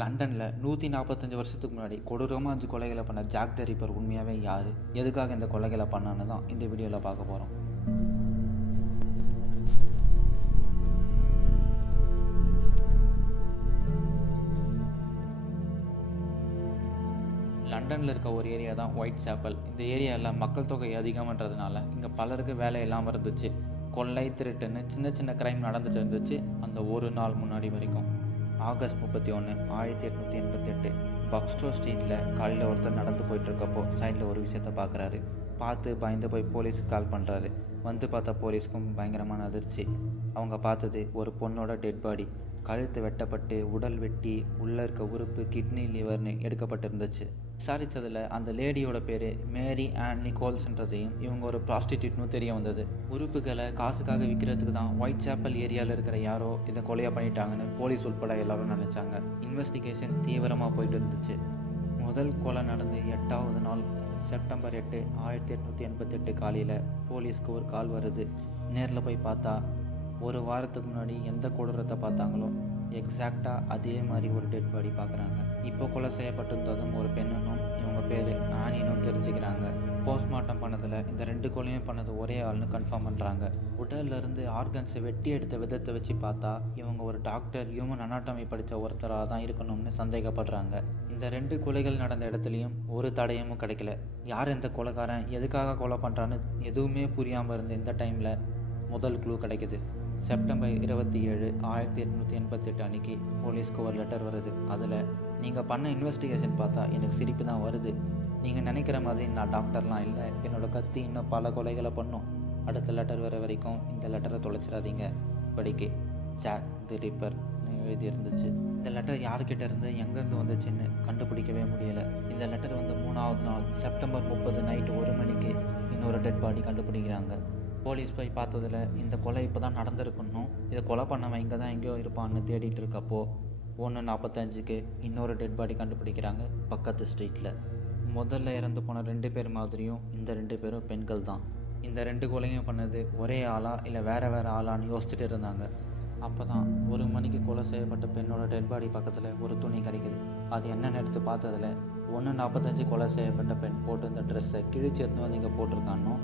லண்டனில் 145 வருஷத்துக்கு முன்னாடி கொடூரமாக 5 கொலைகளை பண்ண ஜாக் த ரிப்பர் உண்மையாகவே யார், எதுக்காக இந்த கொலைகளை பண்ணான்னு தான் இந்த வீடியோவில் பார்க்க போகிறோம். லண்டனில் இருக்க ஒரு ஏரியா தான் ஒயிட் சாப்பல். இந்த ஏரியாவில் மக்கள் தொகை அதிகம்ன்றதுனால இங்கே பலருக்கு வேலை இல்லாமல் இருந்துச்சு. கொள்ளை, திருட்டுன்னு சின்ன சின்ன கிரைம் நடந்துட்டு இருந்துச்சு அந்த ஒரு நாள் முன்னாடி வரைக்கும். ஆகஸ்ட் 31, 1888 பக்ஸ்டோ ஸ்ட்ரீட்டில் காலையில் ஒருத்தர் நடந்து போயிட்டுருக்கப்போ சைடில் ஒரு விஷயத்த பார்க்குறாரு. பார்த்து பயந்து போய் போலீஸுக்கு கால் பண்ணுறாரு. வந்து பார்த்தா போலீஸ்க்கும் பயங்கரமான அதிர்ச்சி. அவங்க பார்த்தது ஒரு பொண்ணோட டெட் பாடி. கழுத்து வெட்டப்பட்டு உடல் வெட்டி உள்ளே இருக்க உறுப்பு கிட்னி, லிவர்னு எடுக்கப்பட்டிருந்துச்சு. விசாரித்ததில் அந்த லேடியோட பேர் மேரி ஆன் நிக்கோல்ஸ்ன்றதையும் இவங்க ஒரு ப்ராஸ்டிடியூட்னு தெரிய வந்தது. உறுப்புகளை காசுக்காக விற்கிறதுக்கு தான் ஒயிட் சாப்பல் ஏரியாவில் இருக்கிற யாரோ இதை கொலையாக பண்ணிட்டாங்கன்னு போலீஸ் உட்பட எல்லாரும் நினச்சாங்க. இன்வெஸ்டிகேஷன் தீவிரமாக போயிட்டு இருந்துச்சு. முதல் கொலை நடந்து 8வது நாள் செப்டம்பர் 8, 1888 காலையில் போலீஸ்க்கு ஒரு கால் வருது. நேரில் போய் பார்த்தா ஒரு வாரத்துக்கு முன்னாடி எந்த கொடூரத்தை பார்த்தாங்களோ எக்ஸாக்டாக அதே மாதிரி ஒரு டெட் பாடி பார்க்குறாங்க. இப்போ கொலை செய்யப்பட்டிருந்ததும் ஒரு பெண்ணும் இவங்க பேர் ஆனினும் தெரிஞ்சுக்கிறாங்க. போஸ்ட்மார்ட்டம் பண்ணதில் இந்த 2 கொலையும் பண்ணது ஒரே ஆள்னு கன்ஃபார்ம் பண்ணுறாங்க. உடல்லேருந்து ஆர்கன்ஸை வெட்டி எடுத்த விதத்தை வச்சு பார்த்தா இவங்க ஒரு டாக்டர், ஹியூமன் அனாட்டமி படித்த ஒருத்தராக தான் இருக்கணும்னு சந்தேகப்படுறாங்க. இந்த 2 கொலைகள் நடந்த இடத்துலையும் ஒரு தடயமும் கிடைக்கல. யார் இந்த கொலைக்காரன், எதுக்காக கொலை பண்ணுறான்னு எதுவுமே புரியாமல் இருந்த இந்த டைமில் முதல் க்ளூ கிடைக்குது. செப்டம்பர் 27, 1888 அன்றைக்கி போலீஸ்க்கு ஒரு லெட்டர் வருது. அதில் நீங்கள் பண்ண இன்வெஸ்டிகேஷன் பார்த்தா எனக்கு சிரிப்பு தான் வருது. நீங்கள் நினைக்கிற மாதிரி நான் டாக்டர்லாம் இல்லை. என்னோடய கத்தி இன்னும் பல கொலைகளை பண்ணும். அடுத்த லெட்டர் வர வரைக்கும் இந்த லெட்டரை தொலைச்சிடாதீங்க. படிக்க ஜாக் தி ரிப்பர் எழுதி இருந்துச்சு. இந்த லெட்டர் யார்கிட்ட இருந்து எங்கேருந்து வந்துச்சுன்னு கண்டுபிடிக்கவே முடியலை. இந்த லெட்டர் வந்து 3வது நாள் செப்டம்பர் 30 நைட்டு 1 மணிக்கு இன்னொரு டெட் பாடி கண்டுபிடிக்கிறாங்க. போலீஸ் போய் பார்த்ததில் இந்த கொலை இப்போ தான் நடந்திருக்கணும், இதை கொலை பண்ணவன் இங்கே தான் எங்கேயோ இருப்பான்னு தேடிட்டு இருக்கப்போ 1:45க்கு இன்னொரு டெட் பாடி கண்டுபிடிக்கிறாங்க பக்கத்து ஸ்ட்ரீட்டில். முதல்ல இறந்து போன 2 பேர் மாதிரியும் இந்த 2 பேரும் பெண்கள் தான். இந்த 2 கொலையும் பண்ணது ஒரே ஆளா இல்லை வேறு ஆளான்னு யோசிச்சுட்டு இருந்தாங்க. அப்போ தான் 1 மணிக்கு கொலை செய்யப்பட்ட பெண்ணோட டெட் பாடி பக்கத்தில் ஒரு துணி கிடைக்குது. அது என்னென்னு எடுத்து பார்த்ததில் 1:45 கொலை செய்யப்பட்ட பெண் போட்டு இந்த ட்ரெஸ்ஸை கிழிச்சு எடுத்து வந்து இங்கே போட்டிருக்கானோ.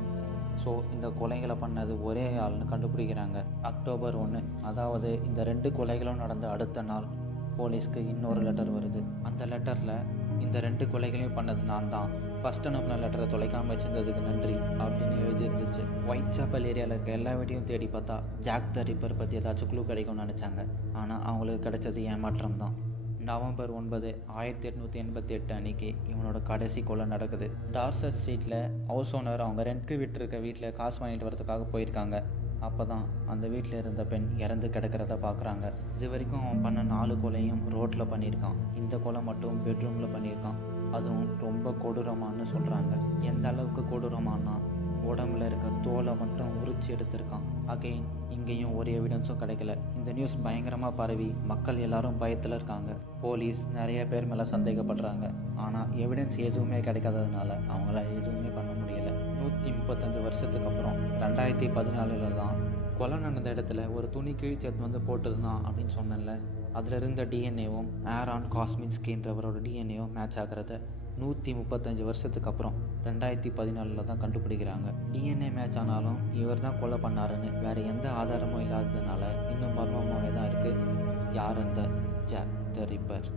ஸோ இந்த கொலைகளை பண்ணது ஒரே ஆள்னு கண்டுபிடிக்கிறாங்க. அக்டோபர் 1, அதாவது இந்த 2 கொலைகளும் நடந்த அடுத்த நாள் போலீஸ்க்கு இன்னொரு லெட்டர் வருது. அந்த லெட்டரில் இந்த 2 கொலைகளையும் பண்ணது நான் தான், ஃபஸ்ட் அனுப்பின லெட்டரை தொலைக்காமல் வச்சிருந்ததுக்கு நன்றி அப்படின்னு எழுதியிருந்துச்சு. ஒயிட் சாப்பல் ஏரியாவில் இருக்க எல்லா வீட்டையும் தேடி பார்த்தா ஜாக் த ரிப்பர் பற்றி ஏதாச்சும் க்ளூ கிடைக்கும்னு நினச்சாங்க. ஆனால் அவங்களுக்கு கிடைச்சது ஏமாற்றம் தான். நவம்பர் 9, 1888 அன்றைக்கி இவனோட கடைசி கொலை நடக்குது. டார்சர் ஸ்ட்ரீட்டில் ஹவுஸ் ஓனர் அவங்க ரெண்ட்க்கு விட்டுருக்க வீட்டில் காசு வாங்கிட்டு வரதுக்காக போயிருக்காங்க. அப்போ தான் அந்த வீட்டில் இருந்த பெண் இறந்து கிடக்கிறத பார்க்குறாங்க. இது வரைக்கும் அவன் பண்ண 4 கொலையும் ரோட்டில் பண்ணியிருக்கான். இந்த கொலை மட்டும் பெட்ரூமில் பண்ணியிருக்கான். அதுவும் ரொம்ப கொடூரமானு சொல்கிறாங்க. எந்த அளவுக்கு கொடூரமானா உடம்புல இருக்க தோலை மட்டும் உரிச்சு எடுத்திருக்கான். அகைன் இங்கேயும் ஒரு எவிடன்ஸும் கிடைக்கல. இந்த நியூஸ் பயங்கரமாக பரவி மக்கள் எல்லாரும் பயத்தில் இருக்காங்க. போலீஸ் நிறைய பேர் மேலே சந்தேகப்படுறாங்க. ஆனால் எவிடன்ஸ் எதுவுமே கிடைக்காததுனால அவங்களால எதுவுமே பண்ண முடியலை. 135 வருஷத்துக்கு அப்புறம் 2014 தான் கொலை நடந்த இடத்துல ஒரு துணி கிழிச்சு எடுத்து வந்து போட்டது தான் அப்படின்னு சொன்னேன்ல. அதில் இருந்த டிஎன்ஏவும் ஆரான் காஸ்மின்ஸ்கின்றவரோட டிஎன்ஏவும் மேட்ச் ஆகிறத 135 வருஷத்துக்கு அப்புறம் 2014 தான் கண்டுபிடிக்கிறாங்க. டிஎன்ஏ மேட்ச் ஆனாலும் இவர் தான் கொலை பண்ணாருன்னு வேறு எந்த ஆதாரமும் இல்லாததுனால இன்னும் மர்மமாகவே தான் இருக்குது. யார் அந்த ஜாக் த ரிப்பர்?